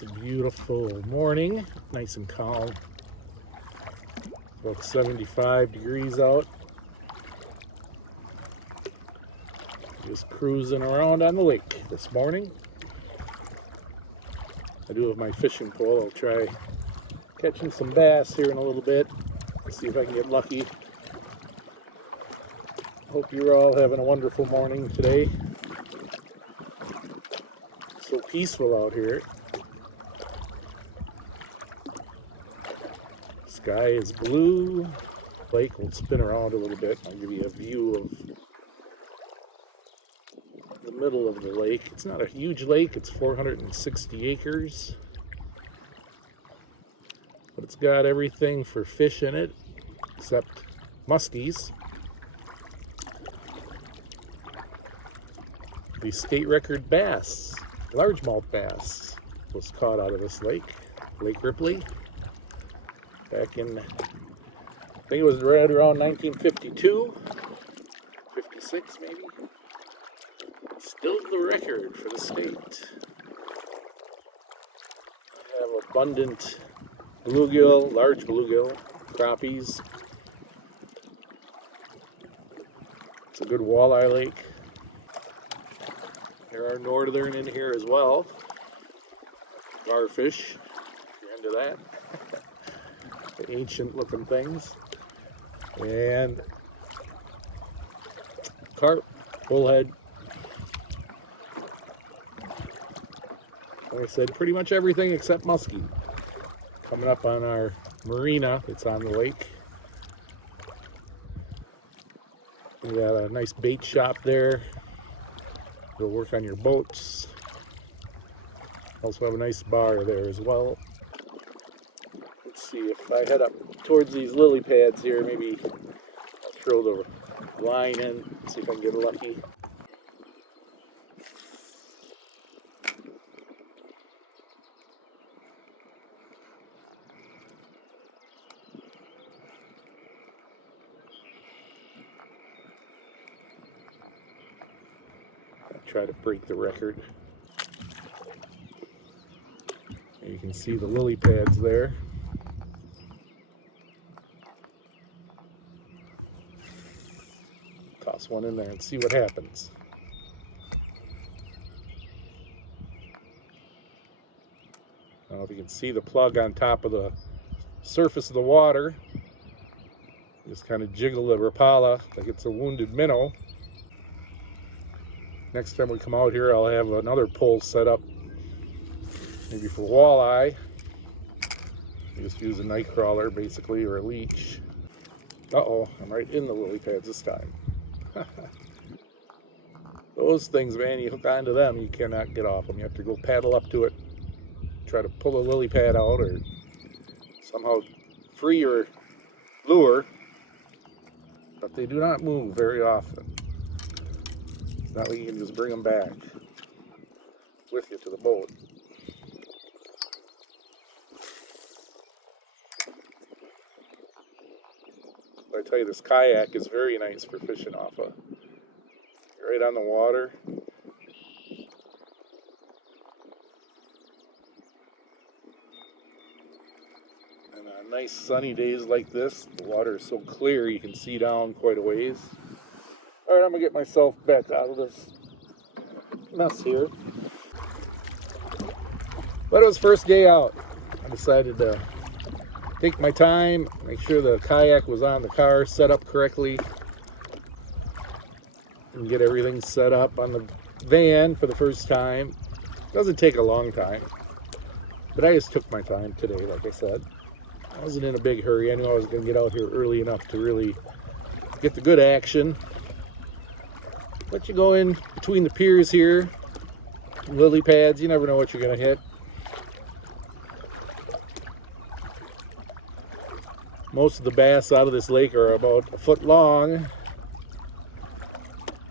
It's a beautiful morning, nice and calm. About 75 degrees out. Just cruising around on the lake this morning. I do have my fishing pole. I'll try catching some bass here in a little bit. See if I can get lucky. Hope you're all having a wonderful morning today. So peaceful out here. Sky is blue. Lake will spin around a little bit. I'll give you a view of the middle of the lake. It's not a huge lake. It's 460 acres. But it's got everything for fish in it, except muskies. The state record bass, largemouth bass, was caught out of this lake, Lake Ripley, back in, I think it was right around 1952, 56 maybe. Still the record for the state. I have abundant bluegill, large bluegill, crappies. It's a good walleye lake. There are northern in here as well. Garfish, if you're into that. The ancient looking things. And carp, bullhead. Like I said, pretty much everything except muskie. Coming up on our marina, it's on the lake. We got a nice bait shop there. Go work on your boats. Also have a nice bar there as well. Let's see if I head up towards these lily pads here, maybe I'll throw the line in, see if I can get lucky. Try to break the record. And you can see the lily pads there. Toss one in there and see what happens. I don't know if you can see the plug on top of the surface of the water. Just kind of jiggle the rapala like it's a wounded minnow. Next time we come out here, I'll have another pole set up, maybe for walleye. You just use a night crawler, basically, or a leech. Uh-oh, I'm right in the lily pads this time. Those things, man, you hook onto them, you cannot get off them. You have to go paddle up to it, try to pull a lily pad out, or somehow free your lure. But they do not move very often. It's not like you can just bring them back with you to the boat. I tell you, this kayak is very nice for fishing off of. Right on the water. And on nice sunny days like this, the water is so clear you can see down quite a ways. Alright, I'm going to get myself back out of this mess here. But it was first day out. I decided to take my time, make sure the kayak was on the car, set up correctly, and get everything set up on the van for the first time. Doesn't take a long time, but I just took my time today, like I said. I wasn't in a big hurry. I knew I was going to get out here early enough to really get the good action. But you go in between the piers here, lily pads, you never know what you're going to hit. Most of the bass out of this lake are about a foot long,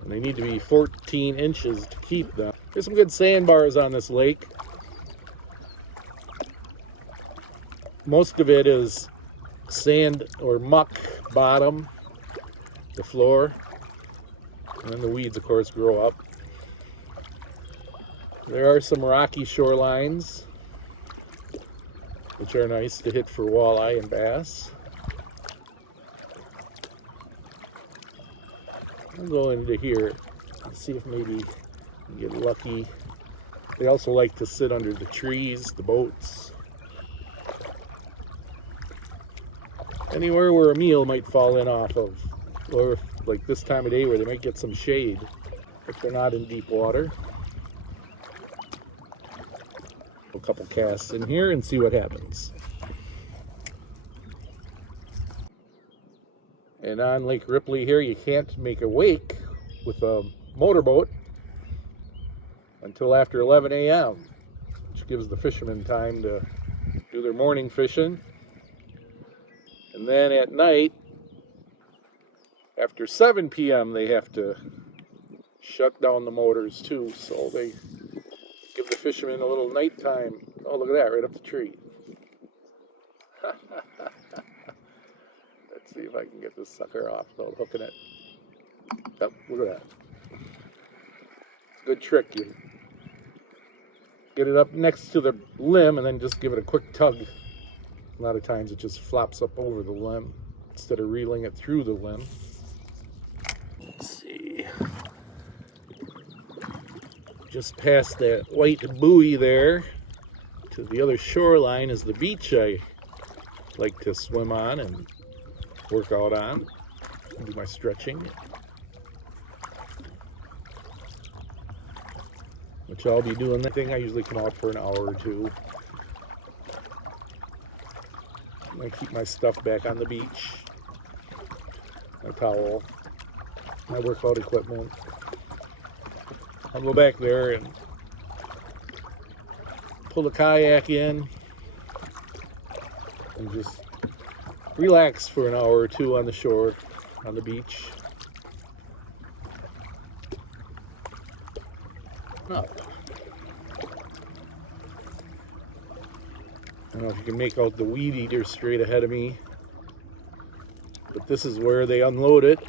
and they need to be 14 inches to keep them. There's some good sandbars on this lake. Most of it is sand or muck bottom, the floor. And then the weeds, of course, grow up. There are some rocky shorelines. which are nice to hit for walleye and bass. I'll go into here and see if maybe we can get lucky. They also like to sit under the trees, the boats. Anywhere where a meal might fall in off of, or like this time of day where they might get some shade if they're not in deep water. A couple casts in here and see what happens. And on Lake Ripley here, you can't make a wake with a motorboat until after 11 a.m., which gives the fishermen time to do their morning fishing. And then at night, after 7 p.m., they have to shut down the motors too, so they give the fishermen a little nighttime. Oh, look at that, right up the tree. Let's see if I can get this sucker off without hooking it. Yep, look at that. Good trick. You get it up next to the limb and then just give it a quick tug. A lot of times it just flops up over the limb instead of reeling it through the limb. Let's see. Just past that white buoy there to the other shoreline is the beach I like to swim on and work out on, do my stretching, which I'll be doing. That thing I usually come out for an hour or two. I keep my stuff back on the beach, my towel, my workout equipment. I'll go back there and pull the kayak in and just relax for an hour or two on the shore, on the beach. Oh. I don't know if you can make out the weed eater straight ahead of me, but this is where they unload it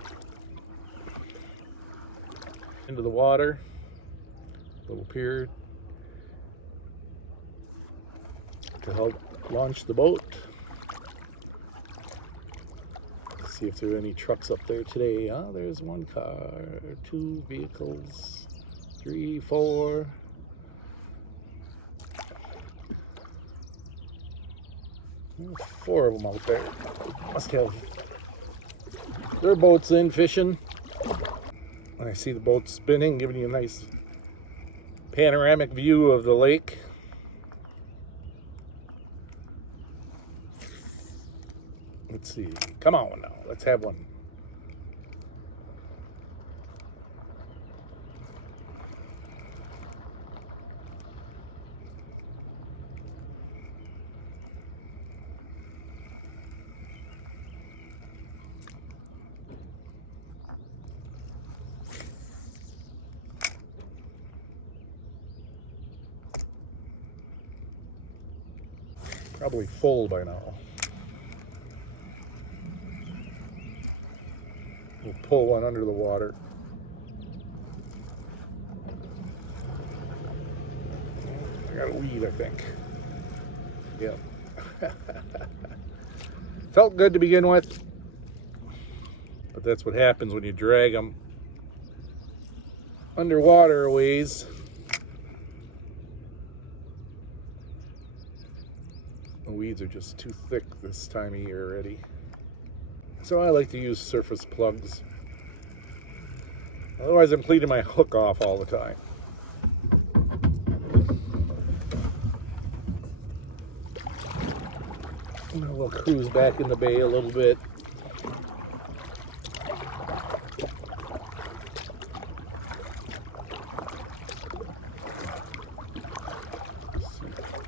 into the water. Little pier to help launch the boat. Let's see if there are any trucks up there today. Oh, there's one car, 2 vehicles, 3, 4. There's 4 of them out there. Must have their boats in fishing. I see the boat spinning, giving you a nice panoramic view of the lake. Let's see. Come on now. Let's have one. Probably full by now. We'll pull one under the water. I got a weed, I think. Yep. Felt good to begin with, but that's what happens when you drag them underwater a ways. The weeds are just too thick this time of year already. So I like to use surface plugs. Otherwise I'm cleaning my hook off all the time. And we'll cruise back in the bay a little bit.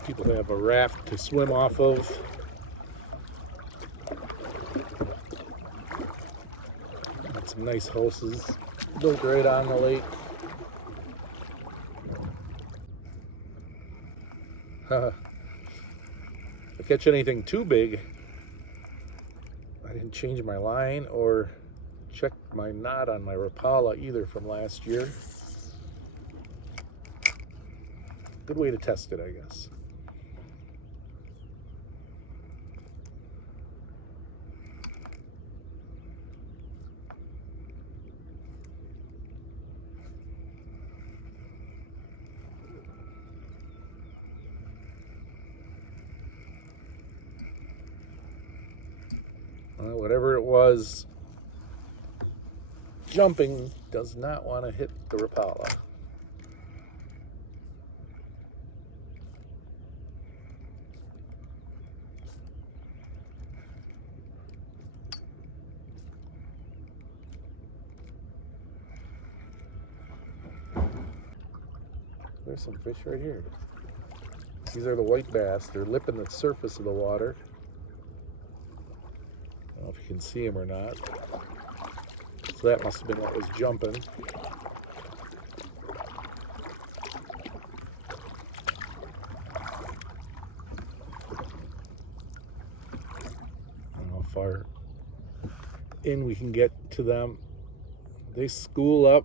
People have a raft to swim off of. Got some nice houses built right on the lake. If I catch anything too big, I didn't change my line or check my knot on my Rapala either from last year. Good way to test it, I guess. Whatever it was jumping does not want to hit the Rapala. There's some fish right here. These are the white bass. They're lipping the surface of the water. I don't know if you can see them or not. So that must have been what was jumping. I don't know how far in we can get to them. They school up.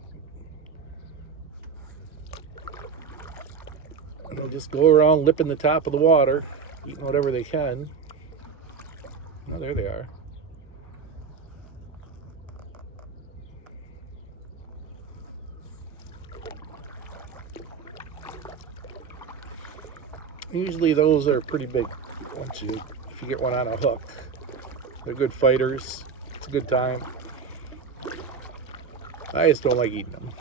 And they'll just go around lipping the top of the water, eating whatever they can. Oh, there they are. Usually those are pretty big if you get one on a hook. They're good fighters. It's a good time. I just don't like eating them.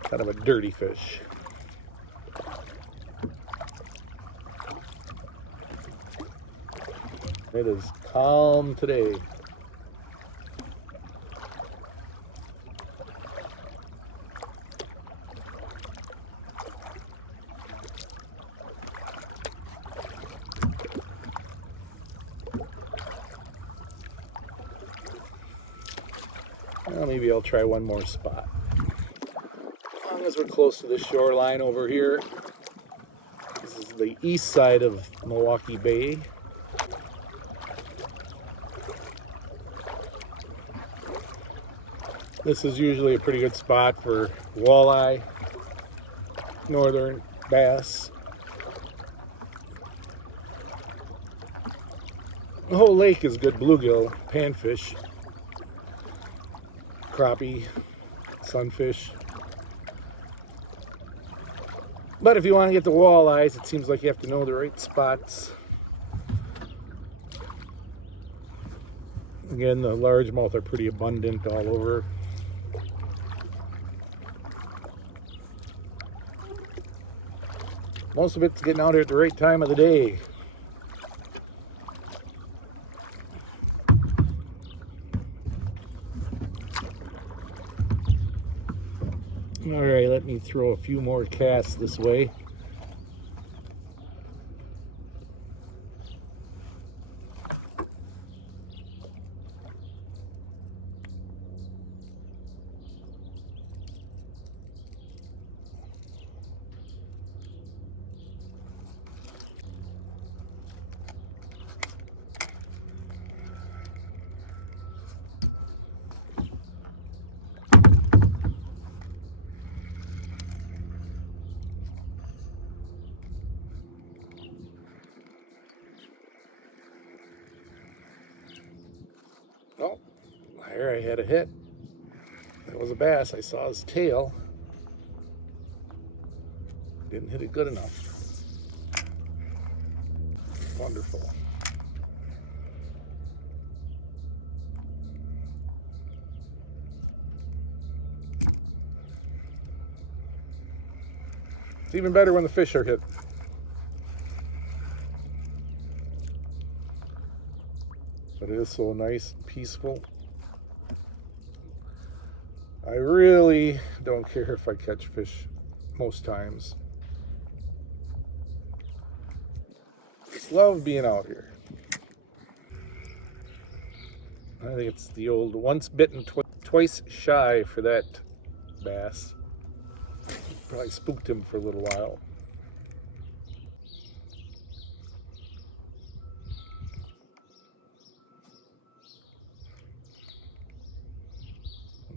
Kind of a dirty fish. It is calm today. Well, maybe I'll try one more spot. As long as we're close to the shoreline over here. This is the east side of Milwaukee Bay. This is usually a pretty good spot for walleye, northern bass. The whole lake is good bluegill, panfish, crappie, sunfish. But if you want to get the walleyes, it seems like you have to know the right spots. Again, the largemouth are pretty abundant all over. Most of it's getting out here at the right time of the day. All right, let me throw a few more casts this way. Oh, there I had a hit. That was a bass. I saw his tail. Didn't hit it good enough. Wonderful. It's even better when the fish are hit. But it is so nice and peaceful. I really don't care if I catch fish most times. Just love being out here. I think it's the old once bitten, twice shy for that bass. Probably spooked him for a little while.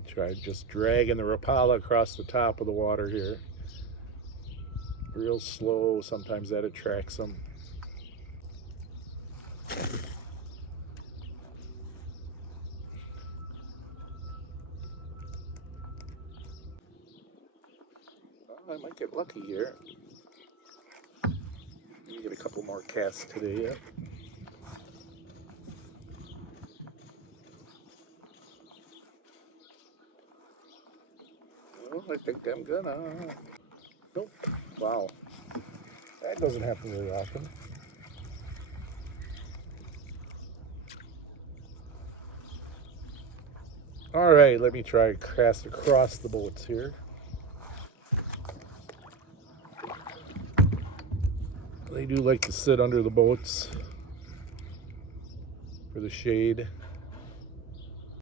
Try just dragging the Rapala across the top of the water here. Real slow, sometimes that attracts them. I might get lucky here. Maybe get a couple more casts today yet. Well, I think I'm gonna. Nope. Wow. That doesn't happen very often. All right, let me try to cast across the boats here. They do like to sit under the boats for the shade.